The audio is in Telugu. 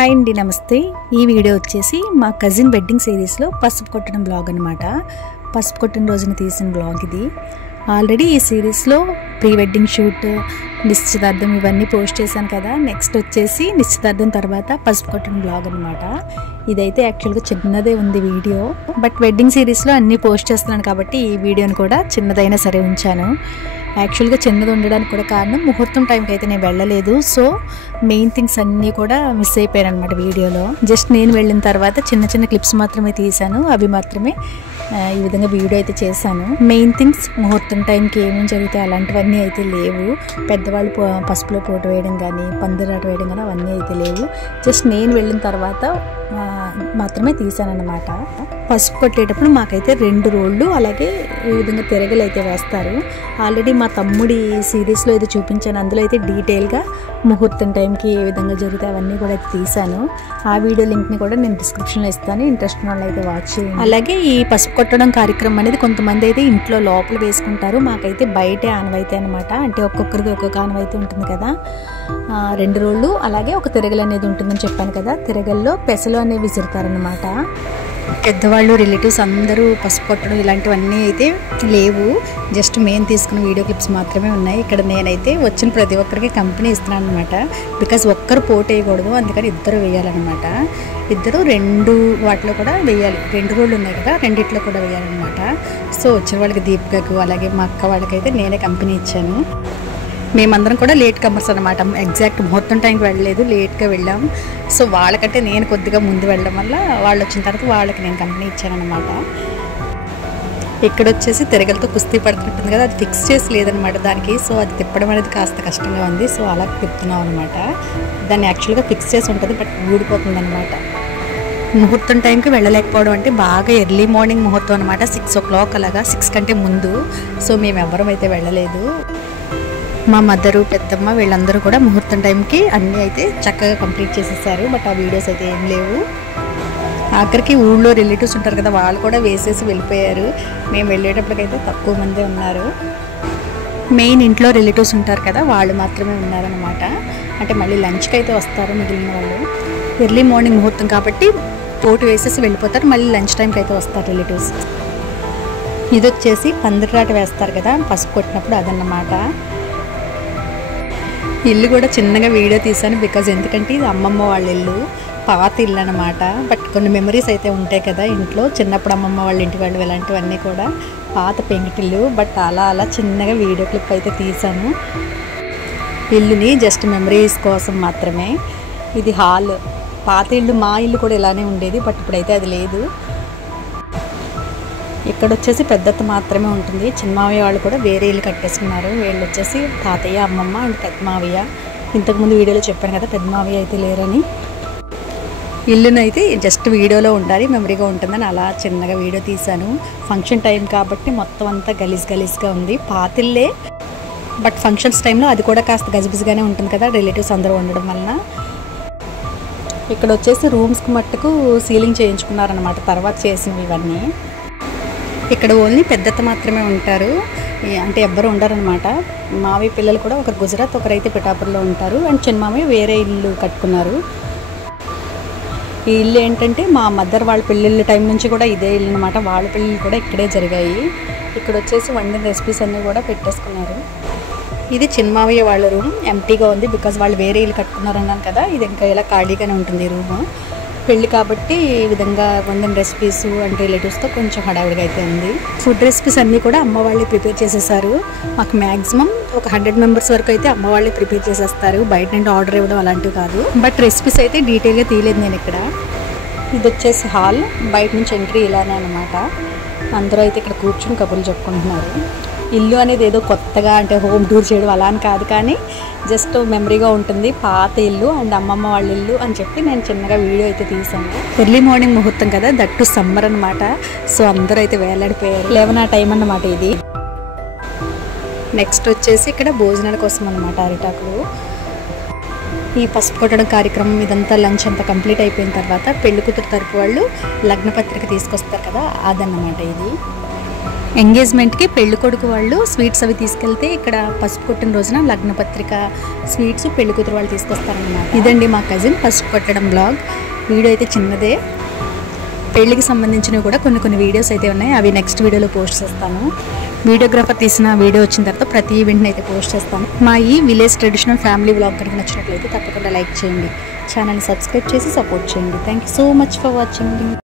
హాయ్ అండి, నమస్తే. ఈ వీడియో వచ్చేసి మా కజిన్ వెడ్డింగ్ సిరీస్లో పసుపు కొట్టడం బ్లాగ్ అనమాట. పసుపు కొట్టిన రోజున తీసిన బ్లాగ్ ఇది. ఆల్రెడీ ఈ సిరీస్లో ప్రీ వెడ్డింగ్ షూట్, నిశ్చితార్థం ఇవన్నీ పోస్ట్ చేశాను కదా. నెక్స్ట్ వచ్చేసి నిశ్చితార్థం తర్వాత పసుపు కొట్టిన బ్లాగ్ అనమాట. ఇదైతే యాక్చువల్గా చిన్నదే ఉంది వీడియో, బట్ వెడ్డింగ్ సిరీస్లో అన్నీ పోస్ట్ చేస్తున్నాను కాబట్టి ఈ వీడియోని కూడా చిన్నదైనా సరే ఉంచాను. యాక్చువల్గా చిన్నది ఉండడానికి కూడా కారణం ముహూర్తం టైంకి అయితే నేను వెళ్ళలేదు. సో మెయిన్ థింగ్స్ అన్నీ కూడా మిస్ అయిపోయాను అనమాట వీడియోలో. జస్ట్ నేను వెళ్ళిన తర్వాత చిన్న చిన్న క్లిప్స్ మాత్రమే తీశాను. అవి మాత్రమే ఈ విధంగా వీడియో అయితే చేశాను. మెయిన్ థింగ్స్ ముహూర్తం టైంకి ఏమేమి జరుగుతాయి అలాంటివన్నీ అయితే లేవు. పెద్దవాళ్ళు పసుపులో పోటు వేయడం కానీ, పందిరాట వేయడం కానీ అవన్నీ అయితే లేవు. జస్ట్ నేను వెళ్ళిన తర్వాత మాత్రమే తీశాను అన్నమాట. పసుపు కొట్టేటప్పుడు మాకైతే 2 రోళ్ళు అలాగే ఈ విధంగా తిరగలు అయితే వేస్తారు. ఆల్రెడీ మా తమ్ముడి సిరీస్లో అయితే చూపించాను. అందులో అయితే డీటెయిల్గా ముహూర్తం టైంకి ఏ విధంగా జరుగుతాయి అవన్నీ కూడా తీశాను. ఆ వీడియో లింక్ని కూడా నేను డిస్క్రిప్షన్లో ఇస్తాను, ఇంట్రెస్ట్ ఉన్న వాళ్ళు అయితే వాచ్ చేయండి. అలాగే ఈ పసుపు కొట్టడం కార్యక్రమం అనేది కొంతమంది అయితే ఇంట్లో లోపల వేసుకుంటారు. మాకైతే బయటే ఆనవాయితీ అనమాట. అంటే ఒక్కొక్కరికి ఒక్కొక్క ఆనవాయితీ ఉంటుంది కదా. 2 రోళ్ళు అలాగే ఒక తిరగలు అనేది ఉంటుందని చెప్పాను కదా. తిరగల్లో పెసలు అనేవి విసురుతారనమాట. పెద్దవాళ్ళు, రిలేటివ్స్ అందరూ పసుపు కొట్టడం ఇలాంటివన్నీ అయితే లేవు. జస్ట్ మేము తీసుకున్న వీడియో క్లిప్స్ మాత్రమే ఉన్నాయి. ఇక్కడ నేనైతే వచ్చిన ప్రతి ఒక్కరికి కంపెనీ ఇస్తున్నాను అనమాట. బికాజ్ ఒక్కరు పోటు వేయకూడదు, అందుకని ఇద్దరు వేయాలన్నమాట. ఇద్దరు 2 వాటిలో కూడా వేయాలి. 2 రోళ్ళు ఉన్నాయి కదా, రెండిట్లో కూడా వేయాలన్నమాట. సో వచ్చిన వాళ్ళకి దీపికకు అలాగే మా అక్క వాళ్ళకైతే నేనే కంపెనీ ఇచ్చాను. మేమందరం కూడా లేట్ కమర్స్ అనమాట. ఎగ్జాక్ట్ ముహూర్తం టైంకి వెళ్ళలేదు, లేట్గా వెళ్ళాం. సో వాళ్ళకంటే నేను కొద్దిగా ముందు వెళ్ళడం వల్ల వాళ్ళు వచ్చిన తర్వాత వాళ్ళకి నేను కంపెనీ ఇచ్చానమాట. ఇక్కడ వచ్చేసి తిరగలతో కుస్తీ పడుతుంటుంది కదా, అది ఫిక్స్ చేసి లేదనమాట దానికి. సో అది తిప్పడం అనేది కాస్త కష్టంగా ఉంది. సో అలా తిప్పుతున్నాం అనమాట. దాన్ని యాక్చువల్గా ఫిక్స్ చేసి ఉంటుంది, బట్ ఊడిపోతుంది అనమాట. ముహూర్తం టైంకి వెళ్ళలేకపోవడం అంటే బాగా ఎర్లీ మార్నింగ్ ముహూర్తం అనమాట. 6 o'clock అలాగా, 6 కంటే ముందు. సో మేము ఎవ్వరం అయితే వెళ్ళలేదు. మా మదరు, పెద్దమ్మ వీళ్ళందరూ కూడా ముహూర్తం టైంకి అన్నీ అయితే చక్కగా కంప్లీట్ చేసేసారు. బట్ ఆ వీడియోస్ అయితే ఏం లేవు. ఆఖరికి ఊళ్ళో రిలేటివ్స్ ఉంటారు కదా, వాళ్ళు కూడా వేసేసి వెళ్ళిపోయారు. మేము వెళ్ళేటప్పటికైతే తక్కువ మందే ఉన్నారు. మెయిన్ ఇంట్లో రిలేటివ్స్ ఉంటారు కదా, వాళ్ళు మాత్రమే ఉన్నారనమాట. అంటే మళ్ళీ లంచ్కి అయితే వస్తారు మిగిలిన వాళ్ళు. ఎర్లీ మార్నింగ్ ముహూర్తం కాబట్టి పోటు వేసేసి వెళ్ళిపోతారు. మళ్ళీ లంచ్ టైంకి అయితే వస్తారు రిలేటివ్స్. ఇది వచ్చేసి పందిరాట వేస్తారు కదా పసుపు కొట్టినప్పుడు, అదన్నమాట. ఇల్లు కూడా చిన్నగా వీడియో తీశాను. బికాజ్ ఎందుకంటే ఇది అమ్మమ్మ వాళ్ళ ఇల్లు, పాత ఇల్లు అనమాట. బట్ కొన్ని మెమరీస్ అయితే ఉంటాయి కదా ఇంట్లో. చిన్నప్పుడు అమ్మమ్మ వాళ్ళ ఇంటి వాళ్ళు ఇలాంటివన్నీ కూడా పాత పెంకిటిల్లు. బట్ అలా చిన్నగా వీడియో క్లిప్ అయితే తీశాను ఇల్లుని, జస్ట్ మెమరీస్ కోసం మాత్రమే. ఇది హాల్. పాత ఇల్లు, మా ఇల్లు కూడా ఇలానే ఉండేది, బట్ ఇప్పుడైతే అది లేదు. ఇక్కడ వచ్చేసి పెద్దత్త మాత్రమే ఉంటుంది. చిన్నమావయ్య వాళ్ళు కూడా వేరే ఇల్లు కట్టేసుకున్నారు. వీళ్ళు వచ్చేసి తాతయ్య, అమ్మమ్మ అండ్ పెద్ద మావయ్య. ఇంతకుముందు వీడియోలో చెప్పాను కదా పెద్ద మావయ్య అయితే లేరని. ఇల్లునైతే జస్ట్ వీడియోలో ఉండాలి, మెమరీగా ఉంటుందని అలా చిన్నగా వీడియో తీశాను. ఫంక్షన్ టైం కాబట్టి మొత్తం అంతా గలీజ్గా ఉంది. పాతిల్లే, బట్ ఫంక్షన్స్ టైంలో అది కూడా కాస్త గజిబిజిగానే ఉంటుంది కదా, రిలేటివ్స్ అందరూ ఉండడం వలన. ఇక్కడ వచ్చేసి రూమ్స్కి మట్టుకు సీలింగ్ చేయించుకున్నారనమాట, తర్వాత చేసినవి ఇవన్నీ. ఇక్కడ ఓన్లీ పెద్దత్త మాత్రమే ఉంటారు, అంటే ఎవ్వరు ఉండరనమాట. మావయ్య పిల్లలు కూడా ఒకరు గుజరాత్, ఒకరైతే పిఠాపురంలో ఉంటారు. అండ్ చిన్న మావయ్య వేరే ఇల్లు కట్టుకున్నారు. ఈ ఇల్లు ఏంటంటే మా మదర్ వాళ్ళ పెళ్ళిళ్ళ టైం నుంచి కూడా ఇదే ఇల్లు అనమాట. వాళ్ళ పెళ్ళిళ్ళు కూడా ఇక్కడే జరిగాయి. ఇక్కడ వచ్చేసి వండిన రెసిపీస్ అన్నీ కూడా పెట్టేసుకున్నారు. ఇది చిన్న మావయ్య వాళ్ళ రూమ్, ఎంటీగా ఉంది. బికాజ్ వాళ్ళు వేరే ఇల్లు కట్టుకున్నారన్నాను కదా, ఇది ఇంకా ఇలా ఖాళీగానే ఉంటుంది ఈ రూమ్. పెళ్ళి కాబట్టి ఈ విధంగా వండిన రెసిపీస్ అండ్ రిలేటివ్స్తో కొంచెం హడావిడిగా అయితే ఉంది. ఫుడ్ రెసిపీస్ అన్నీ కూడా అమ్మ వాళ్ళే ప్రిపేర్ చేసేసారు. మాకు మ్యాక్సిమం ఒక 100 members వరకు అయితే అమ్మ వాళ్ళే ప్రిపేర్ చేసేస్తారు. బయట నుండి ఆర్డర్ ఇవ్వడం అలాంటివి కాదు. బట్ రెసిపీస్ అయితే డీటెయిల్గా తీయలేదు నేను ఇక్కడ. ఇది వచ్చేసి హాల్, బయట నుంచి ఎంట్రీ ఇలానే అనమాట. అందరూ అయితే ఇక్కడ కూర్చొని కబుర్లు చెప్పుకుంటున్నారు. ఇల్లు అనేది ఏదో కొత్తగా అంటే హోమ్ టూర్ చేయడం అలా అని కాదు, కానీ జస్ట్ మెమరీగా ఉంటుంది. పాత ఇల్లు అండ్ అమ్మమ్మ వాళ్ళ ఇల్లు అని చెప్పి నేను చిన్నగా వీడియో అయితే తీసాను. ఎర్లీ మార్నింగ్ ముహూర్తం కదా, దట్టు సమ్మర్ అనమాట. సో అందరూ అయితే వేలాడిపోయారు. 11 ఆ టైం అన్నమాట ఇది. నెక్స్ట్ వచ్చేసి ఇక్కడ భోజనాల కోసం అనమాట అరిటాకులు. ఈ పసుపు కొట్టడం కార్యక్రమం ఇదంతా లంచ్ అంతా కంప్లీట్ అయిపోయిన తర్వాత పెళ్లి కూతురు తరపు వాళ్ళు లగ్నపత్రిక తీసుకొస్తారు కదా, అదన్నమాట ఇది. ఎంగేజ్మెంట్కి పెళ్లి కొడుకు వాళ్ళు స్వీట్స్ అవి తీసుకెళ్తే ఇక్కడ పసుపు కొట్టిన రోజున లగ్న పత్రిక స్వీట్స్ పెళ్లి కూతురు వాళ్ళు తీసుకొస్తారన్నమాట. ఇదండి మా కజిన్ పసుపు కొట్టడం బ్లాగ్. వీడియో అయితే చిన్నదే. పెళ్ళికి సంబంధించినవి కూడా కొన్ని వీడియోస్ అయితే ఉన్నాయి. అవి నెక్స్ట్ వీడియోలో పోస్ట్ చేస్తాను. వీడియోగ్రాఫర్ తీసిన వీడియో వచ్చిన తర్వాత ప్రతి ఈవెంట్ని అయితే పోస్ట్ చేస్తాను. మా ఈ విలేజ్ ట్రెడిషనల్ ఫ్యామిలీ బ్లాగ్ కనుక నచ్చినట్లయితే తప్పకుండా లైక్ చేయండి. ఛానల్ని సబ్స్క్రైబ్ చేసి సపోర్ట్ చేయండి. Thank you so much for watching.